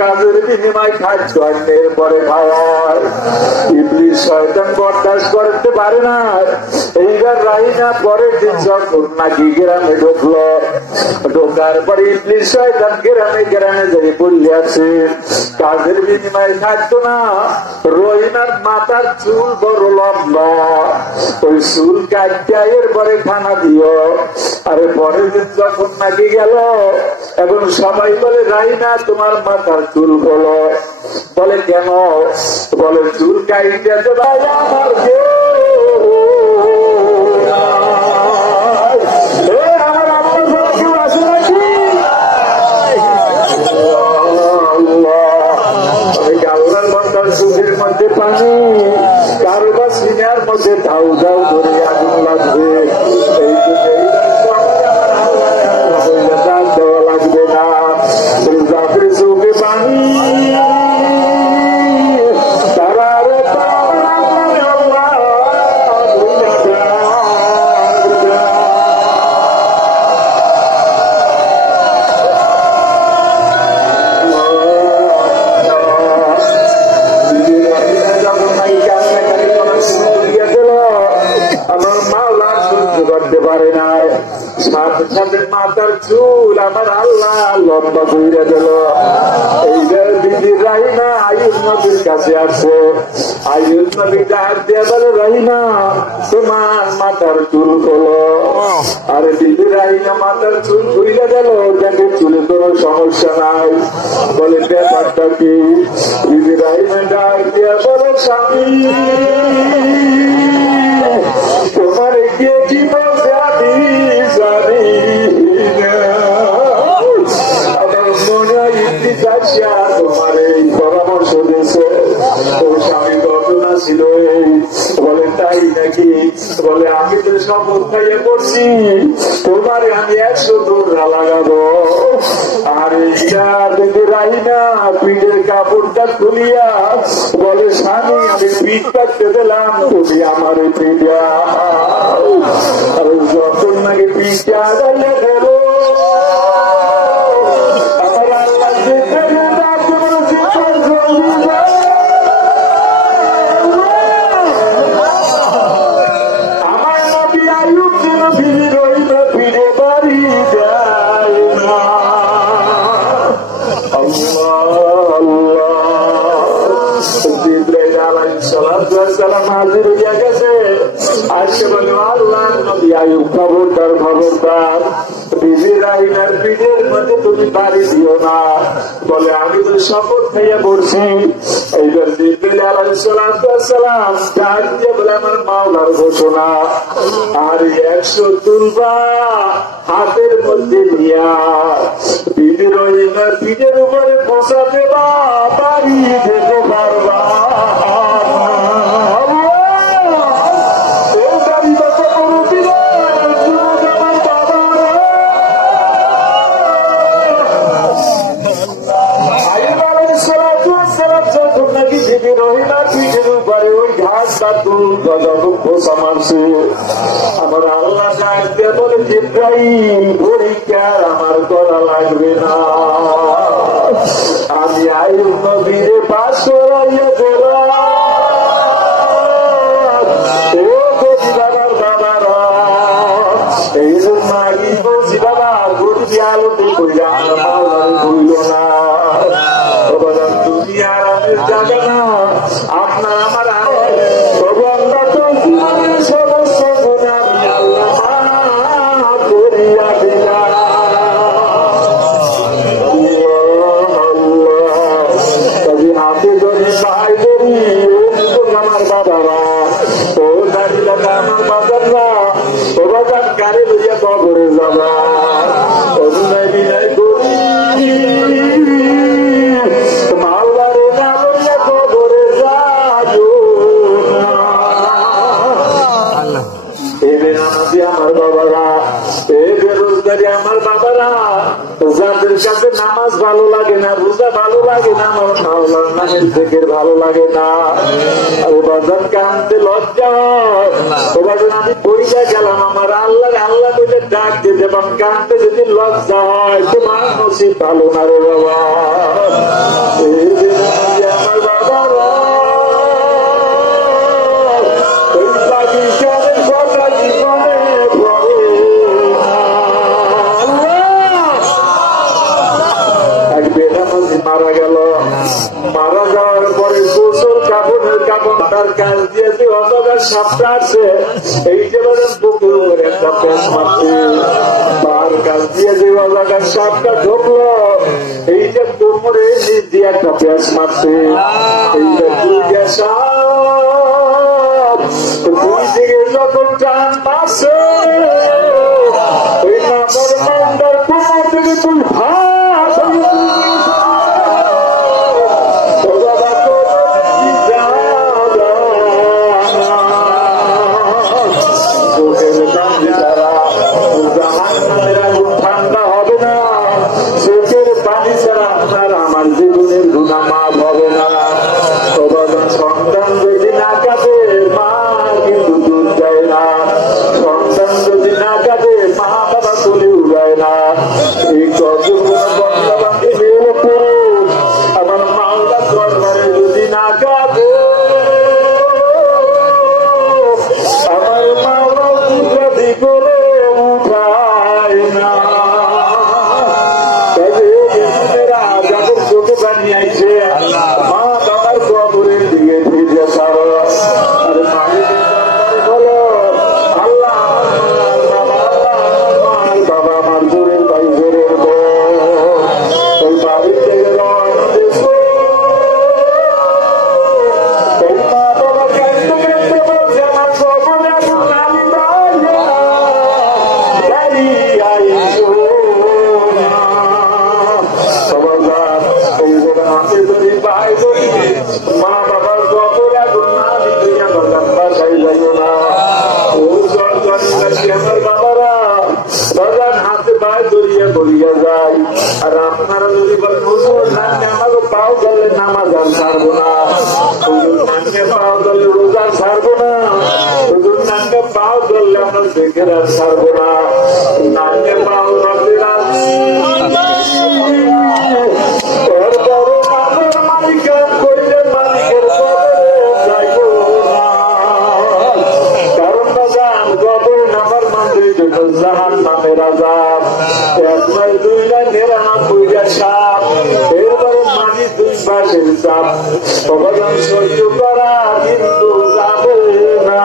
কাজের বিনিময় খাদ্য অন্যের পরে খাওয়ার ইবলিস শয়তান বরদাস্ত করতে পারে না। এইবার রাহিনা পরের দিন যখন নাকি গ্রামে ঢুকলো, ঢোকার পরে ইবলিস শয়তান গ্রামে গ্রামে যাই বললে আছে কাজের বিনিময় খাদ্য না, রহিনার মাথার চুল বড় লম্বা, ওই চুল কাটটা এর পরে খানা দিও। আরে পরের দিন যখন নাকি গেল, এখন সবাই বলে রাহিনা তোমার মাথার চুল বলো, বলে কেন? বলে চুল কাইতে ভাই আমার আমার আপনার ছাড়া কেউ আসে নাকি? গাউরার বন্ধার চুলের মধ্যে পানি, কারো বা সিনার মধ্যে ধাউ ধাউ ধরে আগুন লাগবে। এই দেওয়া লাগবে না, জাতির চোখে পানি মাথার চুল আমার আল্লাহ লম্বা বইরে দিল। এইবার দিদি রাহিনা আয়ুব নবীর কাছে আসছে। আয়ুব নবী ডাক দিয়ে বলে রাহিনা তোমার মাথার চুল খোলো। আরে দিদি রাহিনা মাথার চুল খুলে গেল, দেখে চুলে কোনো সমস্যা নাই। বলে ব্যাপারটা কি? দিদি রাহিনা ডাক দিয়ে বলে স্বামী তোমার গিয়ে কি বলছে আমি জানি তোমার এই পরামর্শ দিয়েছে। ওর স্বামীর ঘটনা ছিল এই। বলে তাই নাকি? বলে আমি তো শপথ খাইয়ে পড়ছি তোমারে আমি 100 দৌড়া লাগাবো। আর এইটা দেখে রাহিনা পিঠের কাপড়টা খুলিয়া বলে স্বামী আমি পিঠ কাটতে দিলাম, তুমি আমার পিঠা যখন নাকি পিঠা আগাইয়া গেল খবরদার খবরদার, বিবি রাহিনার পিঠের মধ্যে তুমি বাড়ি দিও না। বলে আমি তো শপথ খাইয়া পড়ছি। এইবার জিবরিল আলাইহিস সালাম ডাক দিয়ে বলে আমার মাওলার ঘোষণা, আর 100 তুলবা হাতের মধ্যে নিয়া বিবি রহিমার পিঠের উপরে বসা দেবা, বাড়ি যেতে পারবা। আমার আল্লাহ ডাকতে বলে জিবরাইল পরীক্ষার আমার করা লাগবে না, আমি আইয়ুব নবীরে পাশ করাইয়া দিলাম। বাবারা এই জন্য আগে বলছি বাবা গরিবি আলোতে কইরা আমার মাওলার ভুইল না। দুনিয়ার আমের জায়গা না আপনার আমার সমস্ত গুণ আমি আল্লাহ করিয়া দিলাম। তবে হাতে ধরে ভাই ধরি আমার বাবারা, ও দাঁড়ি লাগা আমার বাজাররা, ও বাজার গাড়ি লইয়া কবরে যাবা, অভিনয় বিনয় করি মাওলারে না লইয়া কবরে যাও না। আমার বাবারা, এ বেরোজগারি আমার বাবারা, যাদের কাছে নামাজ ভালো লাগে না, রোজা ভালো লাগে না, আমার মাওলার নামের থেকে ভালো লাগে না, ও বাজার কানতে লজ্জা। ও বাজার আমি পড়িয়া গেলাম আমার আল্লাহ আল্লাহ বলে ডাক দিতে এবং কানতে যদি লজ্জা হয় তোমার নসিব ভালো না রে বাবা। আমার বাবারা ওই পাকিস্তানের সরকার জীবনে মারা গেল। মারা যাওয়ার পরে গোসল কাপড়ের কাপড় তার কাজ দিয়ে যে অজগার সাপটা আছে এই যে বলেন বুকুর উপরে একটা প্যাঁচ মারছে, তার কাজ দিয়ে যে অজগার সাপটা ঢুকলো এই যে কোমরে নিচ দিয়ে একটা প্যাঁচ মারছে। এইটা দুইটা সাপ দুই দিকে যখন টান মারছে ওই নামের মান্ডার কোমর থেকে তুই ভাত ঠান্ডা হবে না, চোখের পানি ছাড়া আপনার আমার জীবনের গুণা মাপ হবে না। সন্তান যদি না কাঁদে মা কিন্তু দুধ দেয় না, সন্তান যদি না কাঁদে মা বাবা তুলে উড়ায় না। এই কতগুলো বন্ধবান্ধী মেয়ে পুরুষ আমার মাওলা দরবারে যদি না কাঁদে আমার মাওলা উঠাদি করে উঠায় না। যাদের চোখে পানি আইছে মা বাবার কবরের দিকে ফিরে ছাড়ো, আর মালিকের বলো আল্লাহ বাবা আমার জোরের বাড়ি জোরের ওই বাড়ির থেকে রওনা দিছো ওই মা বাবা কাঁদতে কাঁদতে বলছে আমার কবরে নাম বাড়ি আইছো মা বাবার কবরে আগুন না দিতে আমার বাসায় যাইও না। আমার বাবারা বাজার হাতে পায়ে জড়িয়ে বলিয়া যায়, আর আপনারা যদি বলেন হুজুর নামে আমাকে পাও গেলে নামাজ আর ছাড়বো না, হুজুর নামে পাও গেলে রোজা ছাড়বো না, হুজুর নামে পাও গেলে আমরা দেখের আর ছাড়বো না, নামে পাও রবের জাহান নামের আযাব, 1,999টা সাপ, এরপরে মাটি 2 পাশের চাপ, অবদান সহ্য করা কিন্তু যাবে না।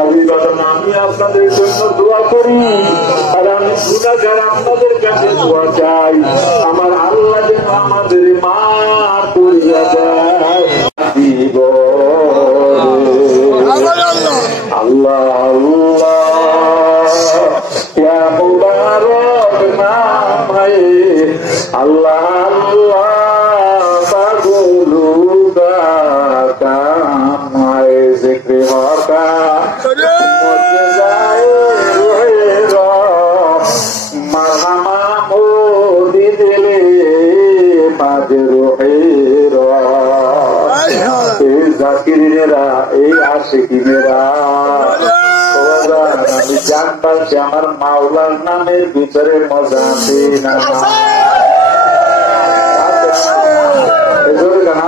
আমি আপনাদের জন্য দোয়া করি, আর আমি গুনাহগার আপনাদের কাছে দোয়া চাই। আমার আল্লাহ যেন আমাদের মাফ করিয়া দেয়। আল্লাহ আল্লাহ ইয়া মুবারক নামে আল্লাহ আল্লাহ পাগলুকা কামায়ে জিক্রে হকা মধ্যে যায় রোহেরা মারহামা মোদি দিলে মাঝে রোহেরা। এই জাকিরেরা, এই আশিকিনেরা, আমি জানতাম যে আমার মাওলার নামের ভিতরে মজা আছে না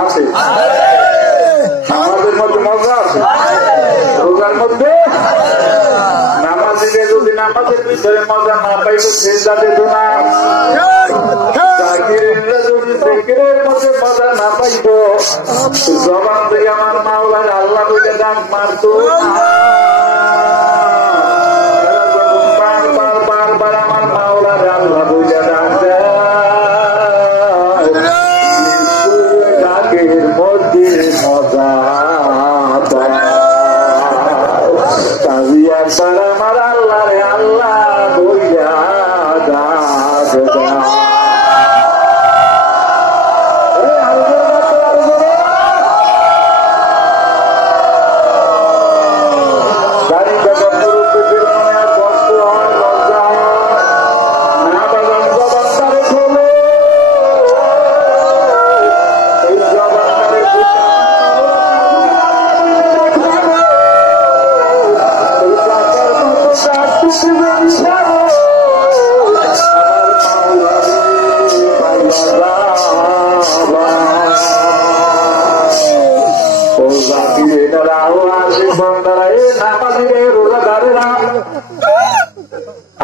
আছে? আমাদের মধ্যে মজা আছে, রোজার মধ্যে নামাজিদের যদি নামাজের ভিতরে মজা না পাইতো সেজদা দিত না। জাকিরেরা যদি জিকিরের মধ্যে মজা না পাইতো জবান থেকে আমার মাওলার আল্লাহ বলে ডাক মারতো না। বারবার আমার মাওলার আল্লাহ বলে ডাক ডাকের মধ্যে মজা তাজিয়া সারা আমার আল্লাহ রে আল্লাহ বইয়া ডাক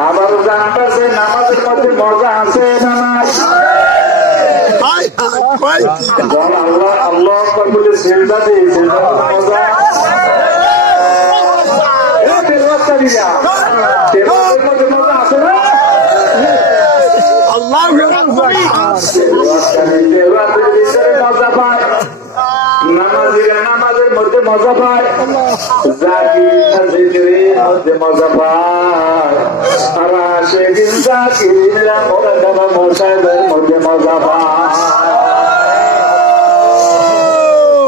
আবার জানতেছে নামাজের মধ্যে মজা আছে না আল্লাহ আল্লাহ বলে সেজদা দিয়েছে মজা মজা আছে না আল্লাহ মজা পায় নামাজিরা নামাজের মধ্যে মজা পায়, জিকিরের মধ্যে মজা পায়, আর আশিকিন জাকিরিনরা মুরাকাবা মুশাহিদার মধ্যে মজা পায়।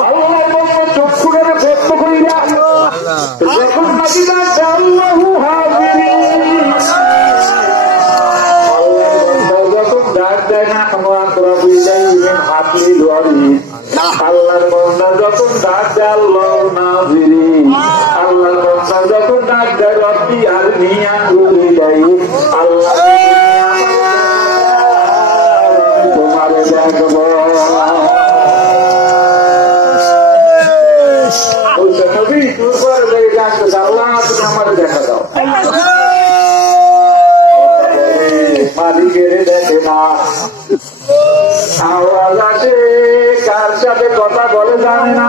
আল্লাহর বন্ধু চক্ষু করে ব্যক্ত করিয়া যখন মদিনা আল্লাহু হাজিরিন আল্লাহর যখন ডাক দেয় না আমার প্রভু ইলাইহিম হাফিল ওয়ারিদ আল্লাহর বন্দা যখন ডাক দেয় আল্লাহ নাজিরি আল্লাহর বন্দা যখন ডাক দেয় রব্বি আরনি আনজুরি যাই আল্লাহ তোমারে দেখব বলছে নবী তুই পরে দেখে ডাকতে আল্লাহ তুমি আমারে দেখা দাও মালিকের দেখে না আওয়াজ আসে কার সাথে কথা বলে জানে না